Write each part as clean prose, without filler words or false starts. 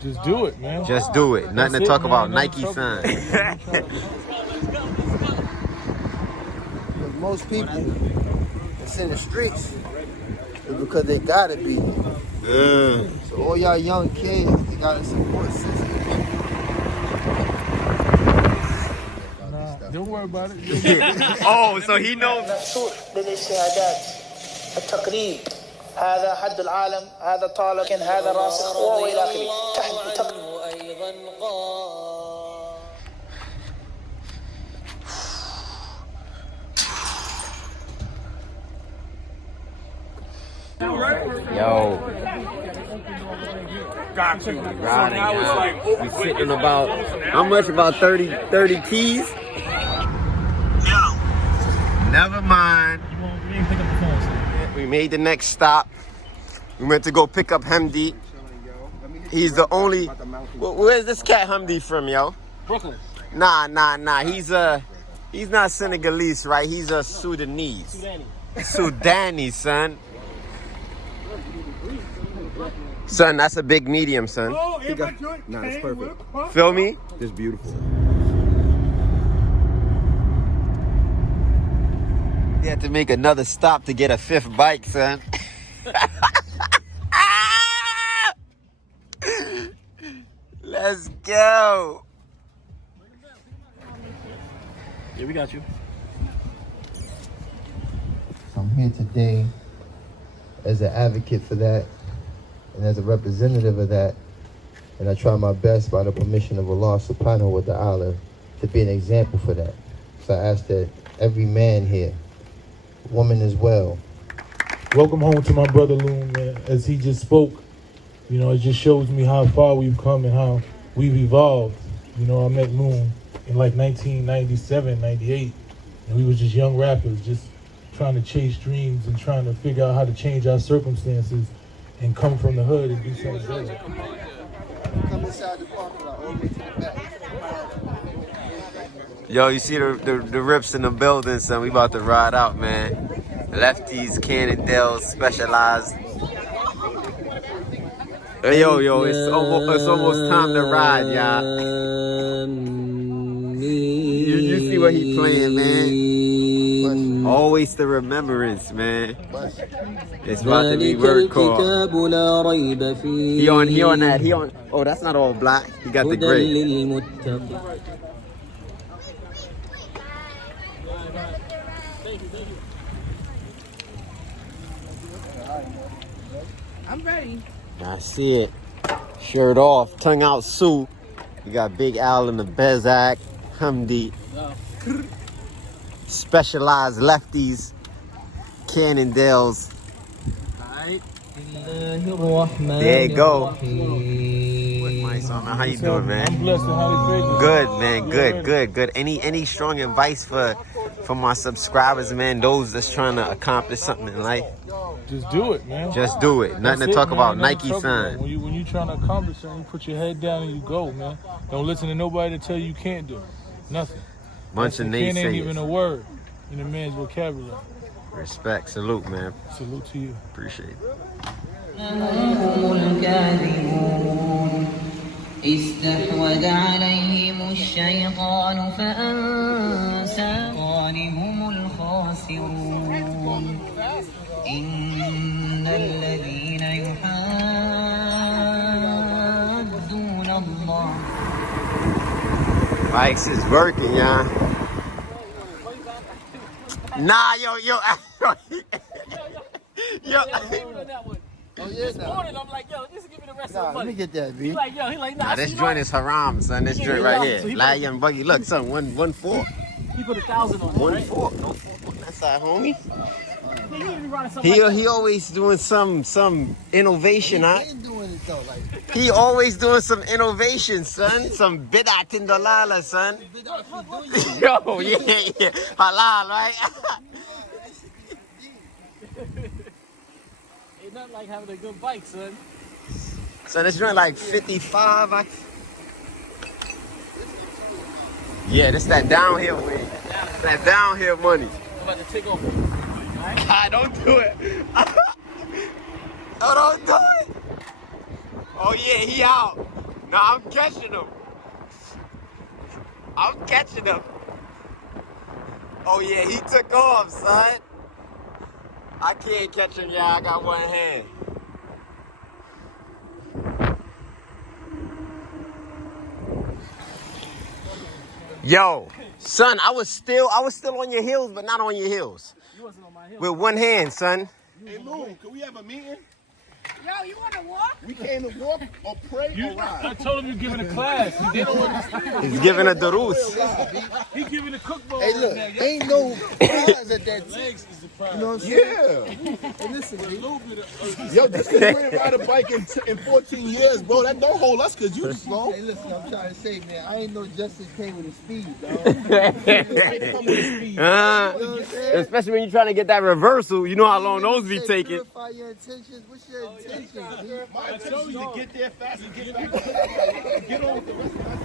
Just do it, man. Just do it. Nothing to talk about. Nike son. Most people that's in the streets is because they gotta be. So all y'all young kids, you got a support system. Don't worry about it. Oh, so he knows. التقريب هذا حد العالم هذا طالب هذا راسخ والى اخره تحت ايضا Yo. Got you. Riding, we sitting about, how much? About 30 keys? Never mind. We made the next stop. We went to go pick up 𝐿𝐻𝐑𝐄𝐎𝐍. He's the only, where's this cat 𝐿𝐻𝐑𝐄𝐎𝐍 from, yo? Brooklyn. Nah. He's not Senegalese, right? He's a Sudanese. Sudanese, son. Son, that's a big medium, son. Oh, Nah, it's perfect. Feel me? It's beautiful. He had to make another stop to get a 5th bike, son. Let's go. Yeah, we got you. I'm here today as an advocate for that and as a representative of that, and I try my best by the permission of Allah subhanahu wa ta'ala to be an example for that. So I ask that every man here, woman as well. Welcome home to my brother Loon, man. As he just spoke, you know, it just shows me how far we've come and how we've evolved. You know, I met Loon in like 1997, 98, and we were just young rappers, just trying to chase dreams and trying to figure out how to change our circumstances and come from the hood and do something better. Come inside the parking lot, all the way to the back. Yo, you see the rips in the building, son. We about to ride out, man. Lefties, 𝐁𝐄𝐑, specialized. Hey, yo, it's almost time to ride, y'all. You see what he playing, man? Always the remembrance, man. It's about to be word call. He on that. Oh, that's not all black. He got the gray. I'm ready. I see it. Shirt off, tongue out, Sue. You got Big Al in the Bezak, 𝐿𝐻𝐑𝐄𝐎𝐍. Specialized lefties, 𝐁𝐄𝐑s. There you go. How you doing, man? I'm blessed and highly favored. Good, man. Good. Any strong advice for my subscribers, man? Those that's trying to accomplish something in life. Just do it, man. Just do it. Nothing to talk about. Nike son. When you trying to accomplish something, you put your head down and you go, man. Don't listen to nobody to tell you can't do it. Nothing. Bunch of Can't ain't even naysayers. a word in a man's vocabulary. Respect, salute, man. Salute to you. Appreciate it. استحوذ عليهم الشيطان فأنساهم هم الخاسرون إن الذين يحادون الله. Mike's is working, y'all. Nah, yo. Oh, yeah, This morning, I'm like, yo, just give me the rest of the let money. me get that, B. He like, nah, Nah, this joint is haram, son. This joint right here. Lion Buggy. Look, son, 1-4. He put 1,000 on it, 1-4. No 4. That's our homie. He He always doing some innovation, huh? He ain't doing it, though. Like, He always doing some innovation, son. Some bid'at in dalala, son. Yo, yeah. Halal, right? Ain't nothing like having a good bike, son. So this joint like 55. Yeah, this that downhill way. That downhill money. I'm about to take over. God, don't do it. Oh, don't do it. Oh yeah, he out. No, I'm catching him. I'm catching him. Oh yeah, he took off, son. I can't catch him, yeah, I got one hand. Yo, son, I was still on your heels, but not on your heels. You wasn't on my heels. With one hand, son. Hey, Loon, can we have a meeting? Yo, you want to walk? We came to walk or pray or I ride. told him you're giving a class. They don't understand. He's giving a durus. He giving a cookbook. Hey, look, ain't no prize at that. Legs is the prize. You know what I'm saying? Yeah. Hey, listen, yo, just because you ain't ride a bike in 14 years, bro, that don't hold us because you slow. Hey, listen, I'm trying to say, man, I ain't no Justice K with the speed, dog. Especially when you're trying to get that reversal, you know how long those be taking. Purify your intentions. What's your intentions? My intention is to get there fast and get back. Get on with the rest of that.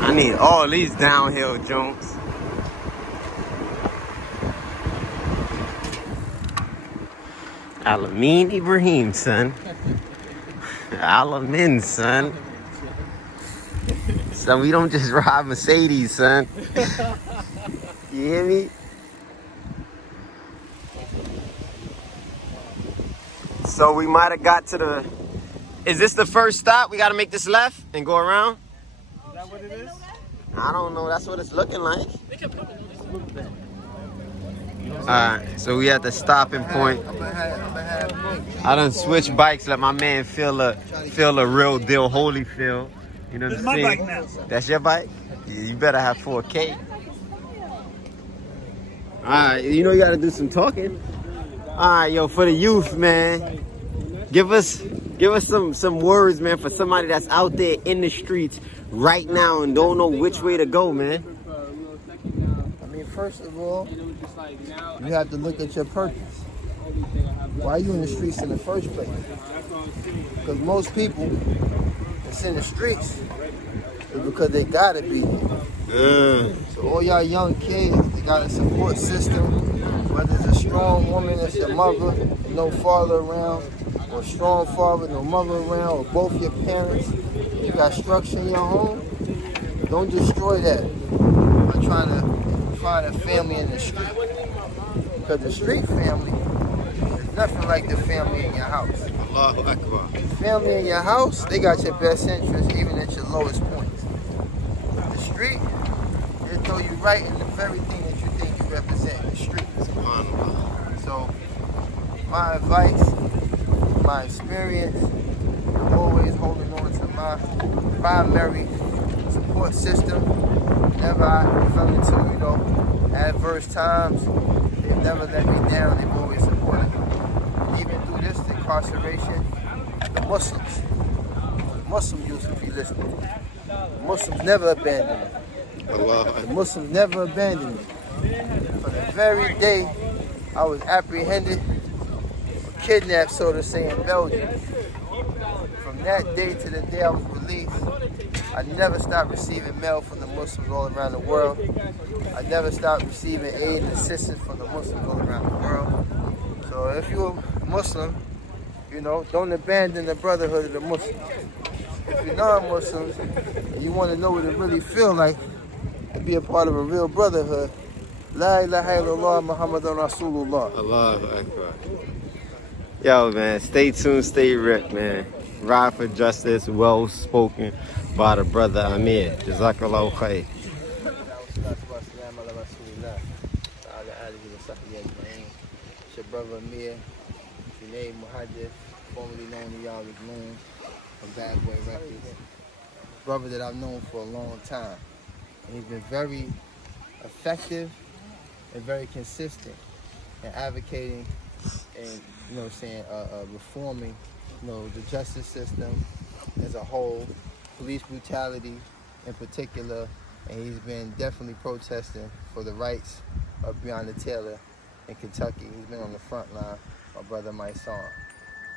I need all these downhill jumps. Alameen Ibrahim, son. Alamin, son. So we don't just ride Mercedes, son. You hear me? So we might have got to the... Is this the first stop? We got to make this left and go around? Is that what it is? I don't know. That's what it's looking like. Alright, so we at the stopping point. I done switched bikes, let my man feel a real deal holy feel. You know what I'm saying? my bike now. That's your bike? Yeah, you better have 4K. Alright, you know you gotta do some talking. Alright, yo, for the youth, man. Give us some words, man, for somebody that's out there in the streets right now and don't know which way to go, man. I mean, first of all, you have to look at your purpose. Why are you in the streets in the first place? Because most people that's in the streets is because they gotta be there. So all y'all young kids, they got a support system. Whether it's a strong woman that's your mother, no father around, or a strong father, no mother around, or both your parents, you got structure in your home. Don't destroy that by trying to find a family in the street. Because the street family is nothing like the family in your house. Allahu Akbar. The family in your house, they got your best interest even at your lowest points. The street, they throw you right in the very thing that you think you represent, the street. So, my advice, my experience, I'm always holding on to my primary support system. Whenever I fell into, adverse times, they've never let me down. They've always supported me. Even through this incarceration, the Muslim youth, if you listen, the Muslims never abandoned me. The Muslims never abandoned me. From the very day I was apprehended, or kidnapped, so to say, in Belgium, from that day to the day I was released, I never stopped receiving mail from the Muslims all around the world. I never stopped receiving aid and assistance from the Muslims all around the world. So if you're a Muslim, don't abandon the brotherhood of the Muslims. If you're non-Muslims and you want to know what it really feels like to be a part of a real brotherhood, La ilaha illallah Muhammadan Rasulullah. Allahu Akbar. Yo, man, stay tuned, stay ripped, man. Ride for justice, well spoken by the brother Amir. Jazakallahu khair. It's your brother Amir, formerly known to y'all as Loon from Bad Boy Records. Brother that I've known for a long time. And he's been very effective and very consistent in advocating and, reforming, the justice system as a whole, police brutality in particular, and he's been definitely protesting for the rights of Breonna Taylor in Kentucky. He's been on the front line. my brother Mysonne.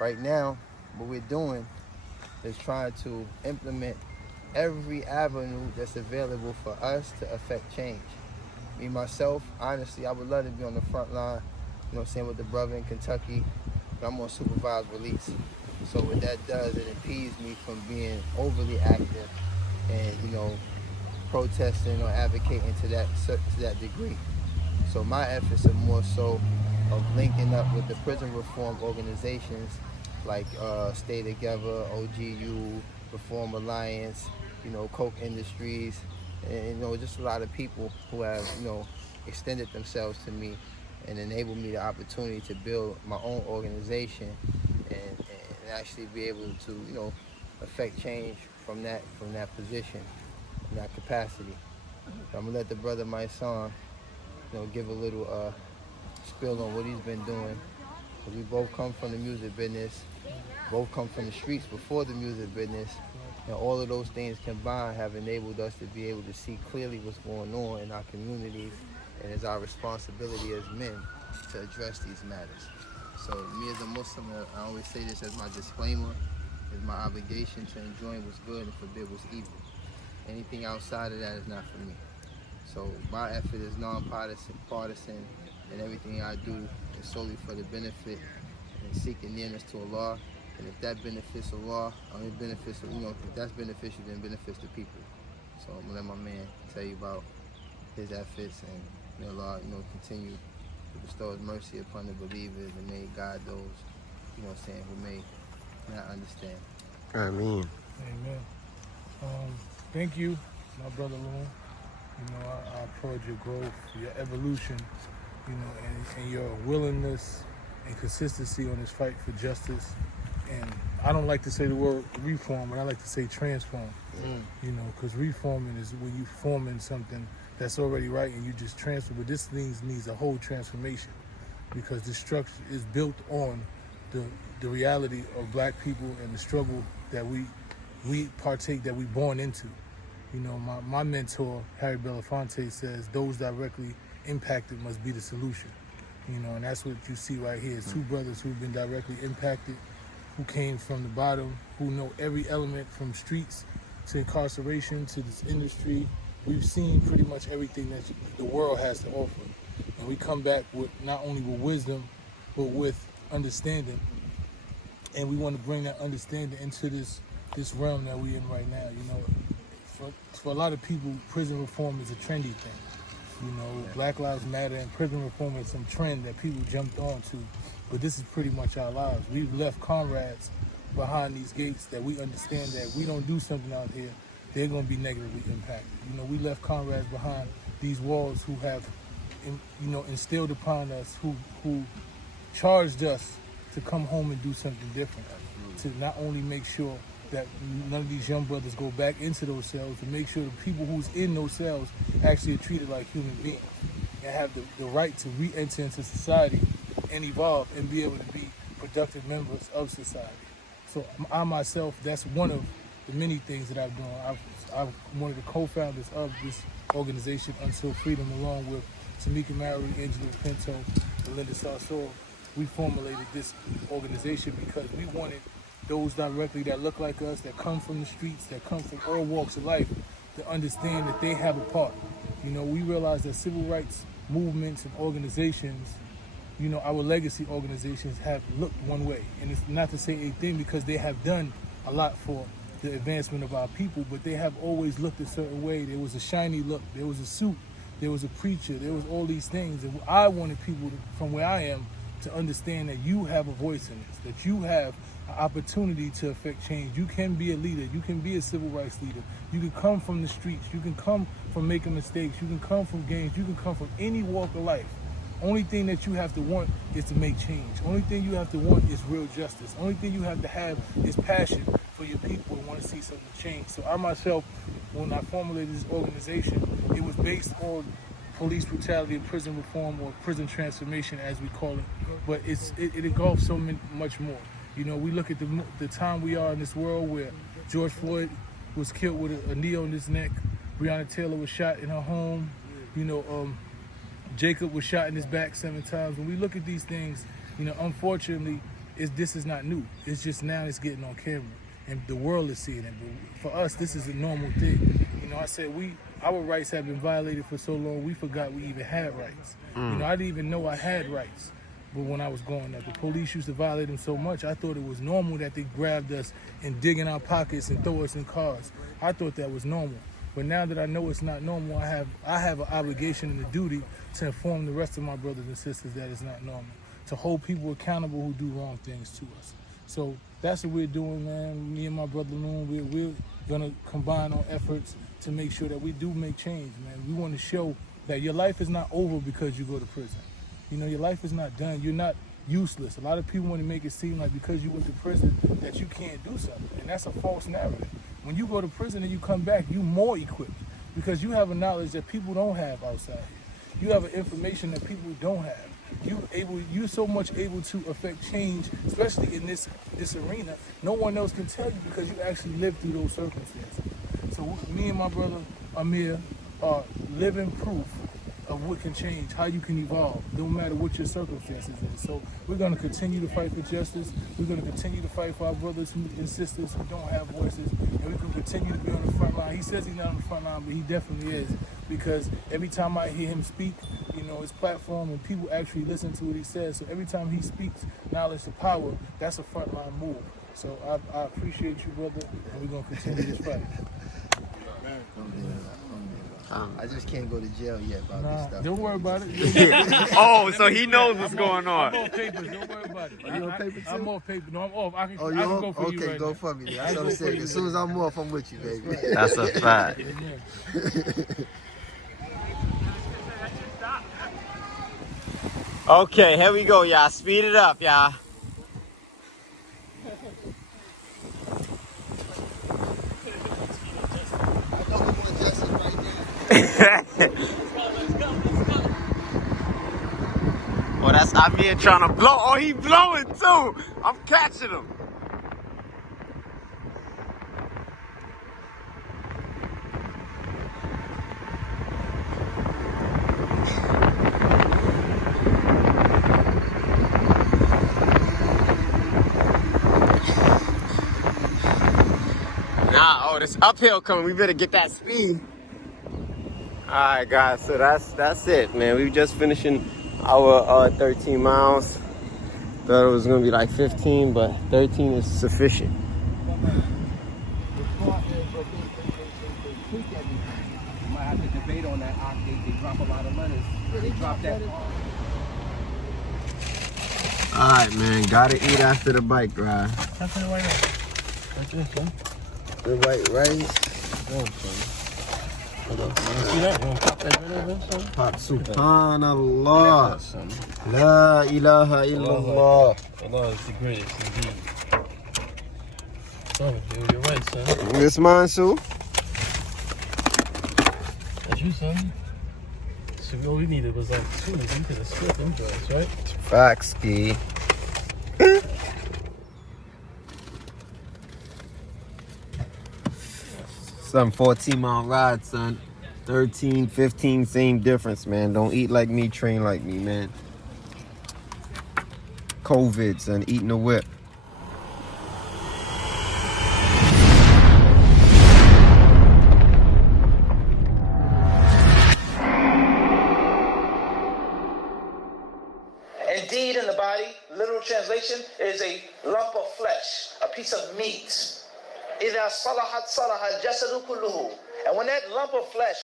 Right now, what we're doing is trying to implement every avenue that's available for us to affect change. Me, myself, honestly, I would love to be on the front line, you know what I'm saying, with the brother in Kentucky, but I'm on supervised release. So what that does, it impedes me from being overly active and, you know, protesting or advocating to that degree. So my efforts are more so of linking up with the prison reform organizations like Stay Together, OGU, Reform Alliance, you know, Coke Industries, and, you know, just a lot of people who have, you know, extended themselves to me and enabled me the opportunity to build my own organization and actually be able to, you know, affect change from that position, in that capacity. So I'm gonna let the brother Mysonne, you know, give a little spill on what he's been doing. We both come from the music business, both come from the streets before the music business, and all of those things combined have enabled us to be able to see clearly what's going on in our communities, and it's our responsibility as men to address these matters. So me as a Muslim, I always say this as my disclaimer, it's my obligation to enjoy what's good and forbid what's evil. Anything outside of that is not for me. So my effort is non-partisan, and everything I do is solely for the benefit and seeking nearness to Allah. And if that benefits Allah, you know, if that's beneficial, then benefits the people. So I'm gonna let my man tell you about his efforts, and may Allah, you know, continue to bestow His mercy upon the believers, and may God those, you know what I'm saying, who may not understand. Ameen. Amen. Thank you, my brother Loon. You know, I applaud your growth, your evolution, you know, and your willingness and consistency on this fight for justice. And I don't like to say the word reform, but I like to say transform. You know, because reforming is when you forming something that's already right and you just transfer. But this needs a whole transformation, because the structure is built on the reality of black people and the struggle that we partake, that we born into. You know, my mentor, Harry Belafonte, says those directly impacted must be the solution. You know, and that's what you see right here. It's two brothers who've been directly impacted, who came from the bottom, who know every element from streets to incarceration to this industry. We've seen pretty much everything that the world has to offer. And we come back with not only with wisdom, but with understanding. And we want to bring that understanding into this realm that we're in right now. You know, for a lot of people, prison reform is a trendy thing. You know, Black Lives Matter and prison reform is some trend that people jumped onto. But this is pretty much our lives. We've left comrades behind these gates that we understand that if we don't do something out here, they're going to be negatively impacted. You know, we left comrades behind these walls who have, you know, instilled upon us, who charged us to come home and do something different. To not only make sure that none of these young brothers go back into those cells, to make sure the people who's in those cells actually are treated like human beings and have the right to re-enter into society and evolve and be able to be productive members of society. So I myself, that's one of the many things that I've done. I'm one of the co-founders of this organization, Until Freedom, along with Tamika Mary, Angela Pinto, and Linda Sarsour. We formulated this organization because we wanted those directly that look like us, that come from the streets, that come from all walks of life, to understand that they have a part. You know, we realize that civil rights movements and organizations, you know, our legacy organizations have looked one way. And it's not to say a thing, because they have done a lot for the advancement of our people, but they have always looked a certain way. There was a shiny look, there was a suit, there was a preacher, there was all these things. And I wanted people from where I am to understand that you have a voice in this, that you have an opportunity to affect change. You can be a leader, you can be a civil rights leader, you can come from the streets, you can come from making mistakes, you can come from gangs, you can come from any walk of life. Only thing that you have to want is to make change. Only thing you have to want is real justice. Only thing you have to have is passion for your people and want to see something change. So I myself, when I formulated this organization, it was based on police brutality and prison reform, or prison transformation as we call it. But it engulfs so much more. You know, we look at the time we are in this world where George Floyd was killed with a knee on his neck. Breonna Taylor was shot in her home. You know, Jacob was shot in his back 7 times. When we look at these things, You know, unfortunately, this is not new. It's just now it's getting on camera, and the world is seeing it. But for us, this is a normal thing. You know, I said our rights have been violated for so long, we forgot we even had rights. You know, I didn't even know I had rights. But when I was growing up, the police used to violate them so much, I thought it was normal that they grabbed us and dig in our pockets and throw us in cars. I thought that was normal. But now that I know it's not normal, I have an obligation and a duty to inform the rest of my brothers and sisters that it's not normal, to hold people accountable who do wrong things to us. So that's what we're doing, man. Me and my brother Loon, we're gonna combine our efforts to make sure that we do make change, man. We want to show that your life is not over because you go to prison. You know, your life is not done. You're not useless. A lot of people want to make it seem like because you went to prison that you can't do something, and that's a false narrative. When you go to prison and you come back, you're more equipped because you have a knowledge that people don't have outside here. You have an information that people don't have. You're so much able to affect change, especially in this arena. No one else can tell you because you actually lived through those circumstances. So me and my brother Amir are living proof of what can change, how you can evolve, no matter what your circumstances is. So we're going to continue to fight for justice. We're going to continue to fight for our brothers and sisters who don't have voices, and we can continue to be on the front line. He says he's not on the front line, but he definitely is, because every time I hear him speak, you know, his platform, and people actually listen to what he says. So every time he speaks knowledge to power, that's a frontline move. So I appreciate you, brother, and we're going to continue this fight. I just can't go to jail yet about this stuff. Don't worry about it. Oh, so he knows what's going on. I'm on papers. Don't worry about it. Are you on paper too? I'm on paper. No, I'm off. I can Oh, go for you okay, right go now. for me. That's what I'm saying. As soon as I'm off, I'm with you, baby. That's a fact. Okay, here we go, y'all. Speed it up, y'all. Oh, that's Amir trying to blow. Oh, he blowing too. I'm catching him. Nah, oh, this uphill coming. We better get that speed. All right, guys. So that's it, man. We just finishing our 13 miles. Thought it was gonna be like 15, but 13 is sufficient. Might have to debate on that. They drop a lot of letters. They drop that. All right, man. Gotta eat after the bike ride. After the white rice. That's it, son. The white rice. See that? You want to pop that right over, son? Pop Subhanallah. La ilaha illallah. Allah is the greatest indeed. Son, you're right, son. This mine, Sue? That's you, son. So all we needed was like 2. We could have split them joints, right? Facts, ski. Some 14-mile ride, son. 13, 15, same difference, man. Don't eat like me, train like me, man. COVID, son. Eating the whip. Indeed, in the body, literal translation, is a lump of flesh, a piece of meat. إِذَا صَلَحَتْ صَلَحَ الْجَسَدُ كُلُّهُ. And when that lump of flesh